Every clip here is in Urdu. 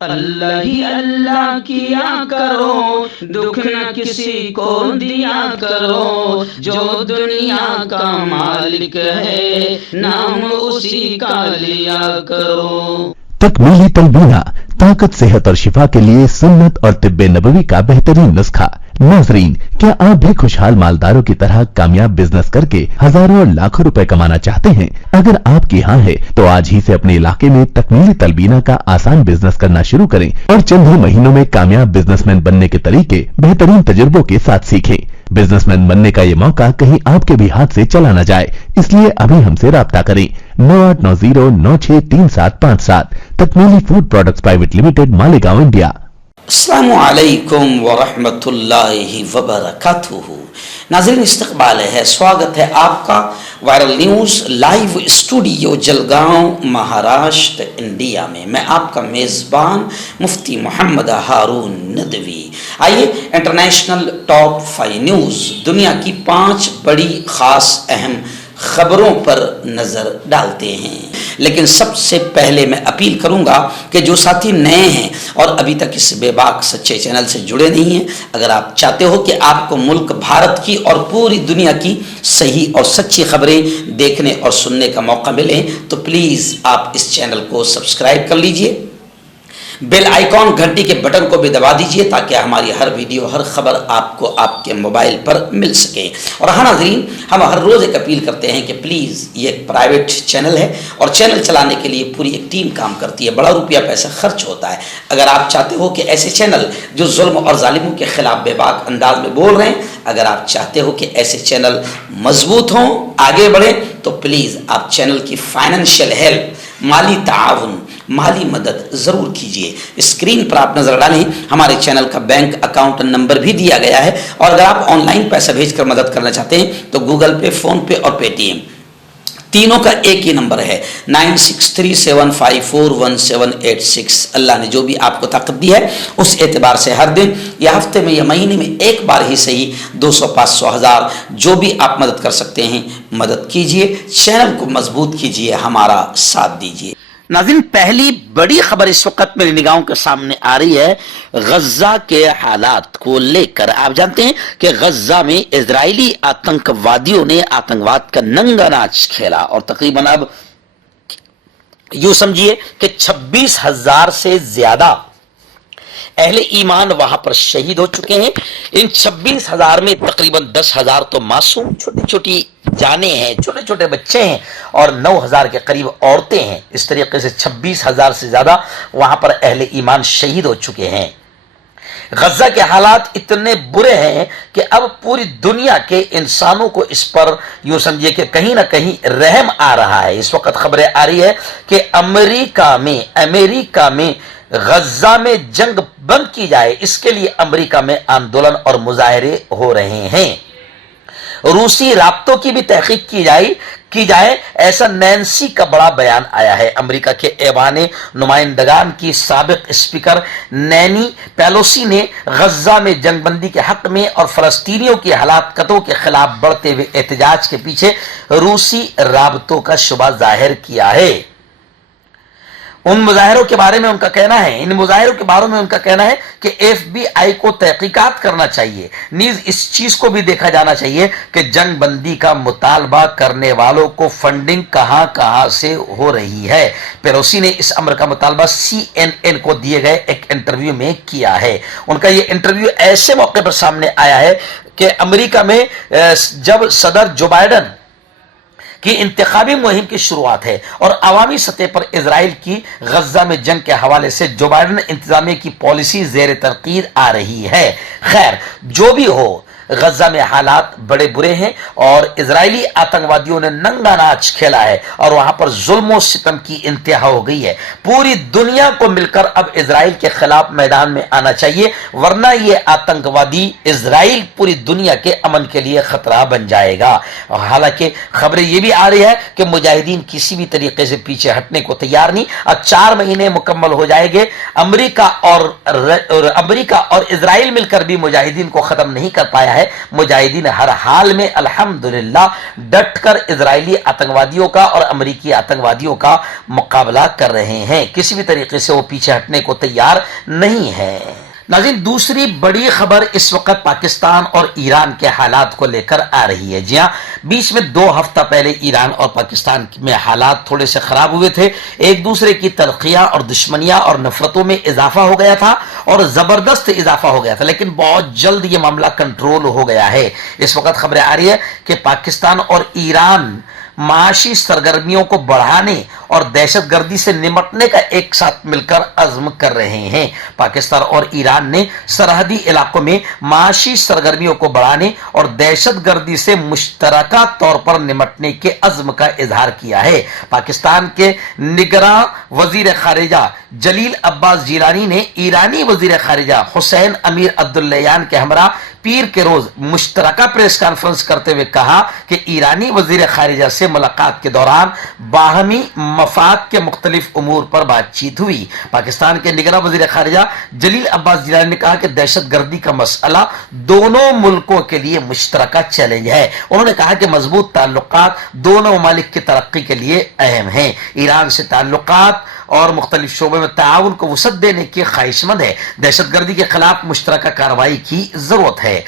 اللہ ہی اللہ کیا کرو، دکھ نہ کسی کو دیا کرو، جو دنیا کا مالک ہے نام اسی کا لیا کرو۔ تکمیلی تلبینہ، طاقت، صحت اور شفا کے لیے سنت اور طب نبوی کا بہترین نسخہ۔ ناظرین، کیا آپ بھی خوشحال مالداروں کی طرح کامیاب بزنس کر کے ہزاروں اور لاکھوں روپے کمانا چاہتے ہیں؟ اگر آپ کی ہاں ہے تو آج ہی سے اپنے علاقے میں تکمیلی تلبینہ کا آسان بزنس کرنا شروع کریں اور چند ہی مہینوں میں کامیاب بزنس مین بننے کے طریقے بہترین تجربوں کے ساتھ سیکھیں۔ بزنس مین بننے کا یہ موقع کہیں آپ کے بھی ہاتھ سے چلا نہ جائے، اس لیے ابھی ہم سے رابطہ کریں۔ 9890963757 تکمیلی food products private limited, Malegaon, India. السلام علیکم ورحمۃ اللہ وبرکاتہ۔ ناظرین، استقبال ہے، سواگت ہے آپ کا viral news live studio Jalgaon, Maharashtra, India میں۔ میں آپ کا میزبان مفتی محمد ہارون ندوی۔ آئیے انٹرنیشنل ٹاپ 5 نیوز، دنیا کی 5 بڑی خاص اہم خبروں پر نظر ڈالتے ہیں۔ لیکن سب سے پہلے میں اپیل کروں گا کہ جو ساتھی نئے ہیں اور ابھی تک اس بے باک سچے چینل سے جڑے نہیں ہیں، اگر آپ چاہتے ہو کہ آپ کو ملک بھارت کی اور پوری دنیا کی صحیح اور سچی خبریں دیکھنے اور سننے کا موقع ملے تو پلیز آپ اس چینل کو سبسکرائب کر لیجئے، بیل آئیکن گھنٹی کے بٹن کو بھی دبا دیجئے تاکہ ہماری ہر ویڈیو، ہر خبر آپ کو آپ کے موبائل پر مل سکے۔ اور ہاں ناظرین، ہم ہر روز ایک اپیل کرتے ہیں کہ پلیز، یہ ایک پرائیویٹ چینل ہے اور چینل چلانے کے لیے پوری ایک ٹیم کام کرتی ہے، بڑا روپیہ پیسہ خرچ ہوتا ہے۔ اگر آپ چاہتے ہو کہ ایسے چینل جو ظلم اور ظالموں کے خلاف بے باک انداز میں بول رہے ہیں، اگر آپ چاہتے ہو کہ ایسے چینل مضبوط ہوں، آگے بڑھیں، تو پلیز آپ چینل کی فائنینشیل ہیلپ، مالی تعاون، مالی مدد ضرور کیجئے۔ اسکرین پر آپ نظر ڈالیں، ہمارے چینل کا بینک اکاؤنٹ نمبر بھی دیا گیا ہے، اور اگر آپ آن لائن پیسہ بھیج کر مدد کرنا چاہتے ہیں تو گوگل پے، فون پے اور پے ٹی ایم تینوں کا ایک ہی نمبر ہے، 9637541786۔ اللہ نے جو بھی آپ کو طاقت دی ہے اس اعتبار سے ہر دن یا ہفتے میں یا مہینے میں ایک بار ہی صحیح 200، 500، 1000 جو بھی آپ مدد کر سکتے ہیں مدد کیجئے، چینل کو مضبوط کیجئے، ہمارا ساتھ دیجئے۔ ناظرین، پہلی بڑی خبر اس وقت میری نگاہوں کے سامنے آ رہی ہے غزہ کے حالات کو لے کر۔ آپ جانتے ہیں کہ غزہ میں اسرائیلی آتنکوادیوں نے آتنکواد کا ننگا ناچ کھیلا اور تقریباً اب یوں سمجھیے کہ 26,000 سے زیادہ اہل ایمان وہاں پر شہید ہو چکے ہیں۔ ان 26,000 میں تقریباً 10,000 تو معصوم چھوٹی چھوٹی جانیں ہیں، چھوٹے چھوٹے بچے ہیں، اور 9,000 کے قریب عورتیں ہیں۔ اس طریقے سے 26,000 سے زیادہ وہاں پر اہل ایمان شہید ہو چکے ہیں۔ غزہ کے حالات اتنے برے ہیں کہ اب پوری دنیا کے انسانوں کو اس پر یوں سمجھیے کہ کہیں نہ کہیں رحم آ رہا ہے۔ اس وقت خبریں آ رہی ہے کہ امریکہ میں غزہ میں جنگ بند کی جائے، اس کے لیے امریکہ میں آندولن اور مظاہرے ہو رہے ہیں۔ روسی رابطوں کی بھی تحقیق کی جائے، ایسا نینسی کا بڑا بیان آیا ہے۔ امریکہ کے ایوان نمائندگان کی سابق اسپیکر نینی پیلوسی نے غزہ میں جنگ بندی کے حق میں اور فلسطینیوں کی ہلاکتوں کے خلاف بڑھتے ہوئے احتجاج کے پیچھے روسی رابطوں کا شبہ ظاہر کیا ہے۔ ان مظاہروں کے بارے میں ان کا کہنا ہے کہ ایف بی آئی کو تحقیقات کرنا چاہیے، نیز اس چیز کو بھی دیکھا جانا چاہیے کہ جنگ بندی کا مطالبہ کرنے والوں کو فنڈنگ کہاں سے ہو رہی ہے۔ پیروسی نے اس امر کا مطالبہ CNN کو دیے گئے ایک انٹرویو میں کیا ہے۔ ان کا یہ انٹرویو ایسے موقع پر سامنے آیا ہے کہ امریکہ میں جب صدر جو بائیڈن کی انتخابی مہم کی شروعات ہے اور عوامی سطح پر اسرائیل کی غزہ میں جنگ کے حوالے سے جو بائیڈن انتظامیہ کی پالیسی زیر تنقید آ رہی ہے۔ خیر، جو بھی ہو، غزہ میں حالات بڑے برے ہیں اور اسرائیلی آتنکوادیوں نے ننگا ناچ کھیلا ہے اور وہاں پر ظلم و ستم کی انتہا ہو گئی ہے۔ پوری دنیا کو مل کر اب اسرائیل کے خلاف میدان میں آنا چاہیے، ورنہ یہ آتنکوادی اسرائیل پوری دنیا کے امن کے لیے خطرہ بن جائے گا۔ حالانکہ خبریں یہ بھی آ رہی ہے کہ مجاہدین کسی بھی طریقے سے پیچھے ہٹنے کو تیار نہیں۔ اب 4 مہینے مکمل ہو جائیں گے، امریکہ اور اسرائیل مل کر بھی مجاہدین کو ختم نہیں کر پایا ہے۔ ہے. مجاہدین ہر حال میں الحمدللہ ڈٹ کر اسرائیلی آتنکوادیوں کا اور امریکی آتنکوادیوں کا مقابلہ کر رہے ہیں. کسی بھی طریقے سے وہ پیچھے ہٹنے کو تیار نہیں ہے. ناظرین، دوسری بڑی خبر اس وقت پاکستان اور ایران کے حالات کو لے کر آ رہی ہے. جی ہاں، بیچ میں 2 ہفتہ پہلے ایران اور پاکستان میں حالات تھوڑے سے خراب ہوئے تھے. ایک دوسرے کی تلخیاں اور دشمنیاں اور نفرتوں میں اضافہ ہو گیا تھا اور زبردست اضافہ ہو گیا تھا، لیکن بہت جلد یہ معاملہ کنٹرول ہو گیا ہے. اس وقت خبریں آ رہی ہے کہ پاکستان اور ایران معاشی سرگرمیوں کو بڑھانے اور دہشت گردی سے نمٹنے کا ایک ساتھ مل کر عزم کر رہے ہیں. پاکستان اور ایران نے سرحدی علاقوں میں معاشی سرگرمیوں کو بڑھانے اور دہشت گردی سے مشترکہ طور پر نمٹنے کے عزم کا اظہار کیا ہے. پاکستان کے نگراں وزیر خارجہ جلیل عباس جیلانی نے ایرانی وزیر خارجہ حسین امیر عبداللیان کے ہمراہ پیر کے روز مشترکہ پریس کانفرنس کرتے ہوئے کہا کہ ایرانی وزیر خارجہ سے ملاقات کے دوران باہمی مفاد کے مختلف امور پر بات چیت ہوئی. پاکستان کے نگراں وزیر خارجہ جلیل عباس جیلانی نے کہا کہ دہشت گردی کا مسئلہ دونوں ملکوں کے لیے مشترکہ چیلنج ہے. انہوں نے کہا کہ مضبوط تعلقات دونوں ممالک کی ترقی کے لیے اہم ہیں. ایران سے تعلقات اور مختلف شعبوں میں تعاون کو وسعت دینے کی خواہش مند ہے. دہشت گردی کے خلاف مشترکہ کارروائی کی ضرورت ہے.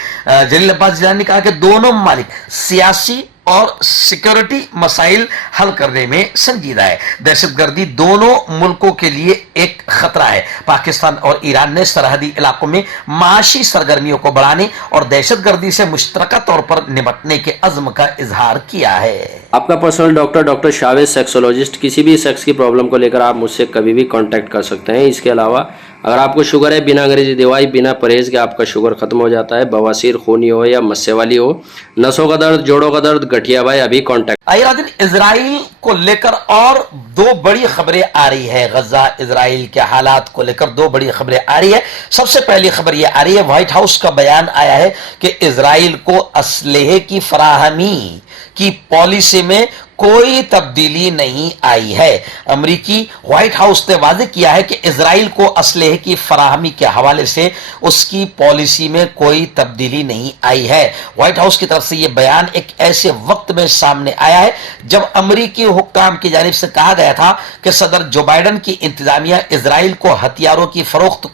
جلیل عباس جیلانی نے کہا کہ دونوں ممالک سیاسی اور سیکورٹی مسائل حل کرنے میں سنجیدہ ہے. دہشت گردی دونوں ملکوں کے لیے ایک خطرہ ہے. پاکستان اور ایران نے سرحدی علاقوں میں معاشی سرگرمیوں کو بڑھانے اور دہشت گردی سے مشترکہ طور پر نمٹنے کے عزم کا اظہار کیا ہے. آپ کا پرسنل ڈاکٹر شاویز سیکسولوجسٹ. کسی بھی سیکس کی پرابلم کو لے کر آپ مجھ سے کبھی بھی کانٹیکٹ کر سکتے ہیں. اس کے علاوہ اگر آپ کو شوگر ہے، بنا انگریزی دوائی، بنا پرہیز کے آپ کا شوگر ختم ہو جاتا ہے، بواسیر خونی ہو یا مسے والی ہو، نسوں کا درد، جوڑوں کا درد، گٹھیا بھائی، ابھی کانٹیکٹ. ناظرین، اسرائیل کو لے کر اور 2 بڑی خبریں آ رہی ہے. غزہ اسرائیل کے حالات کو لے کر 2 بڑی خبریں آ رہی ہے. سب سے پہلی خبر یہ آ رہی ہے، وائٹ ہاؤس کا بیان آیا ہے کہ اسرائیل کو اسلحے کی فراہمی کی پالیسی میں کوئی تبدیلی نہیں آئی ہے. امریکی وائٹ ہاؤس نے واضح کیا ہے کہ اسرائیل کو اسلحے کی فراہمی کے حوالے سے اس کی پالیسی میں کوئی تبدیلی نہیں آئی ہے. وائٹ ہاؤس کی طرف سے یہ بیان ایک ایسے وقت میں سامنے آیا ہے جب امریکی حکام کی جانب سے کہا گیا تھا کہ صدر جو بائیڈن کی انتظامیہ اسرائیل کو ہتھیاروں کی فروخت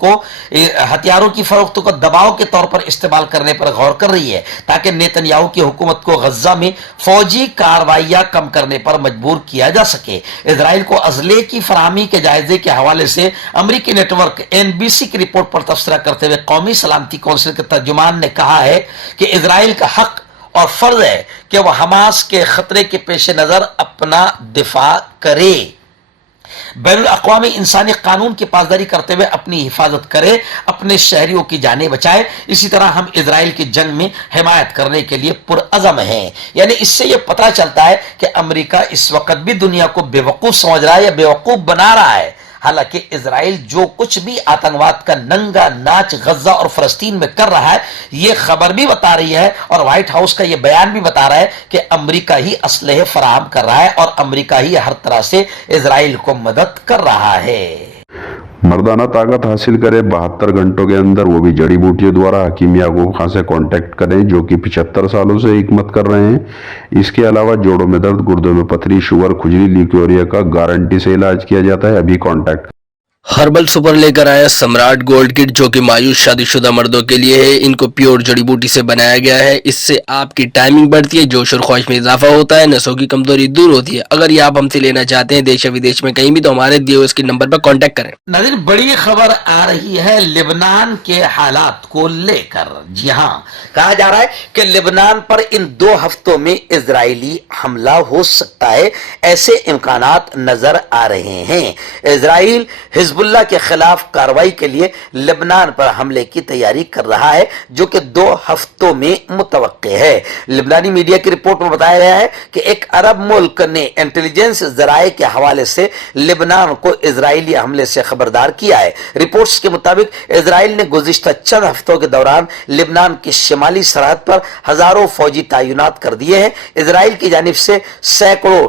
کو دباؤ کے طور پر استعمال کرنے پر غور کر رہی ہے تاکہ نیتن یاہو کی حکومت کو غزہ میں فوجی کارروائیاں کم کرنے پر مجبور کیا جا سکے. اسرائیل کو اسلحے کی فراہمی کے جائزے کے حوالے سے امریکی نیٹ ورک NBC کی رپورٹ پر تبصرہ کرتے ہوئے قومی سلامتی کونسل کے ترجمان نے کہا ہے کہ اسرائیل کا حق اور فرض ہے کہ وہ حماس کے خطرے کے پیش نظر اپنا دفاع کرے، بین الاقوامی انسانی قانون کی پاسداری کرتے ہوئے اپنی حفاظت کرے، اپنے شہریوں کی جانیں بچائے. اسی طرح ہم اسرائیل کی جنگ میں حمایت کرنے کے لیے پرعزم ہیں. یعنی اس سے یہ پتہ چلتا ہے کہ امریکہ اس وقت بھی دنیا کو بیوقوف سمجھ رہا ہے یا بیوقوف بنا رہا ہے. حالانکہ اسرائیل جو کچھ بھی آتنکواد کا ننگا ناچ غزہ اور فلسطین میں کر رہا ہے، یہ خبر بھی بتا رہی ہے اور وائٹ ہاؤس کا یہ بیان بھی بتا رہا ہے کہ امریکہ ہی اسلحے فراہم کر رہا ہے اور امریکہ ہی ہر طرح سے اسرائیل کو مدد کر رہا ہے. مردانہ طاقت حاصل کرے 72 گھنٹوں کے اندر، وہ بھی جڑی بوٹیوں دوارا. حکیم یعقوب خان سے کانٹیکٹ کریں جو کہ 75 سالوں سے حکمت کر رہے ہیں. اس کے علاوہ جوڑوں میں درد، گردوں میں پتھری، شوگر، کھجلی، لیکوریا کا گارنٹی سے علاج کیا جاتا ہے. ابھی کانٹیکٹ. ہربل سپر لے کر آیا سمراٹ گولڈ کٹ جو کہ مایوس شادی شدہ مردوں کے لیے ہے. ان کو پیور جڑی بوٹی سے بنایا گیا ہے. اس سے آپ کی ٹائمنگ بڑھتی ہے، جوش اور خواہش میں اضافہ ہوتا ہے، نسوں کی کمزوری دور ہوتی ہے. اگر یہ آپ ہم سے لینا چاہتے ہیں دیش ودیش میں کہیں بھی تو ہمارے دیے ہوئے اس کے نمبر پر کانٹیکٹ کریں. ناظرین، بڑی خبر آ رہی ہے لبنان کے حالات کو لے کر. جی ہاں، کہا جا رہا ہے کہ لبنان پر ان 2 ہفتوں میں اسرائیلی حملہ ہو سکتا ہے. ایسے امکانات نظر آ رہے ہیں. اسرائیل حزب اللہ کے خلاف کارروائی کے لیے لبنان پر حملے کی تیاری کر رہا ہے جو کہ 2 ہفتوں میں متوقع ہے. لبنانی میڈیا کی رپورٹ میں بتایا گیا ہے کہ ایک عرب ملک نے انٹیلیجنس ذرائع کے حوالے سے لبنان کو اسرائیلی حملے سے خبردار کیا ہے. رپورٹس کے مطابق اسرائیل نے گزشتہ چند ہفتوں کے دوران لبنان کی شمالی سرحد پر ہزاروں فوجی تعینات کر دیے ہیں. اسرائیل کی جانب سے سینکڑوں